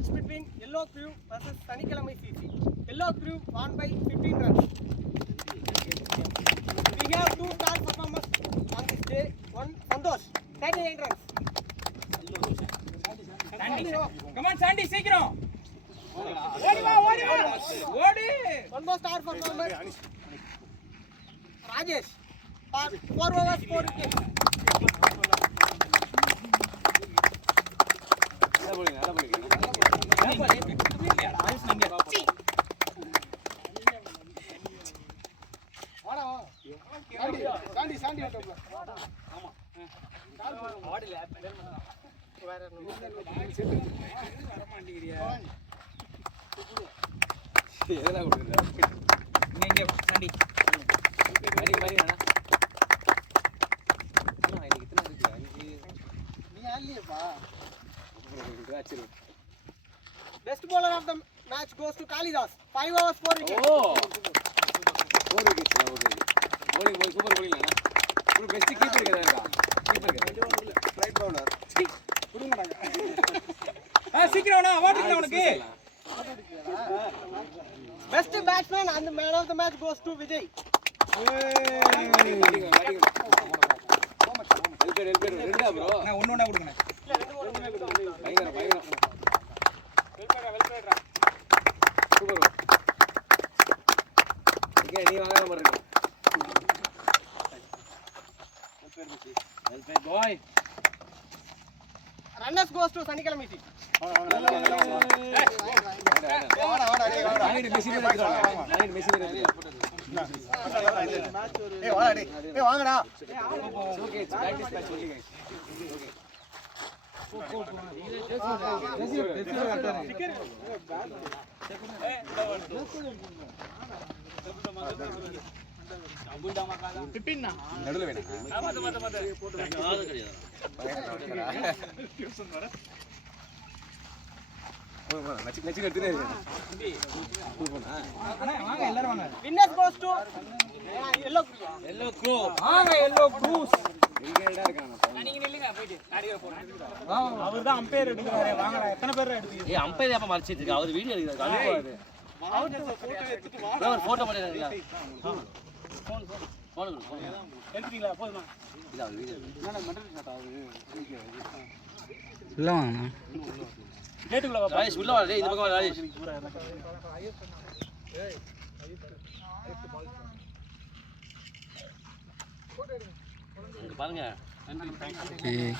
Match between Yellow Crew versus Sanikkalamai CC. Yellow Crew won by 15 runs. We have two star performers on this day. One Santosh, 39 runs. Sandy, come on Sandy, சீக்கிரம் ஓடி வா ஓடி. One more star performer, Rajesh, for 4 overs 4 wickets. Best bowler of the match goes to Kalidas. 5 overs 4 wickets. Oh, 4 wickets. Bowling super bowling ana. Puro best keeper kedanga. Keeper kedanga. Right bowler. குடுங்கடாங்க. சீக்கிரம் வா award இல்ல உனக்கு. Best batsman and the man of the match goes to Vijay. ரெண்டா bro. நான் ஒண்ணா கொடுக்கணும். பயங்கர வெல்பேட்ரா super okay நீ வாங்க நம்ம ரெண்டு வெல்பேட் பாய் Runners goes to Sanikkalamai CC. Messi ஏய் வாடா டேய் ஏய் வாங்கடா ஓகே பிராக்டீஸ் மேட்ச் ஓகே நடுல வேணா நச்சு எடுத்துட்டே வாங்க எல்லாரும் வாங்க. Winners goes to Yellow Crew. Yellow grow வாங்க எல்லோ க்ரூஸ். எங்கடா இருக்கானே நீங்க நில்லுங்க போயிட்டு நாடியே போறேன். அவர்தான் அம்பையர் எடுக்கறாரே வாங்கடா. எத்தனை பேர் எடுத்தீங்க? ஏய் அம்பையர் அப்ப மறைச்சிட்டு இருக்கு அவர் வீடியோ எடுக்கறாரு அனுப்புவாரு அவர் போட்டோ பண்ணிடுறீங்களா போன் எடுத்தீங்களா போதுமா? இல்ல அவர் வீடியோ நான் மெண்டல் ஷாட் ஆகுது உள்ள வாங்கண்ணா. கேட்டுக்குள்ள வா. ராஜேஷ் உள்ள வா டேய் இந்த பக்கம் வா ராஜேஷ் இங்க பாருங்க ஏய்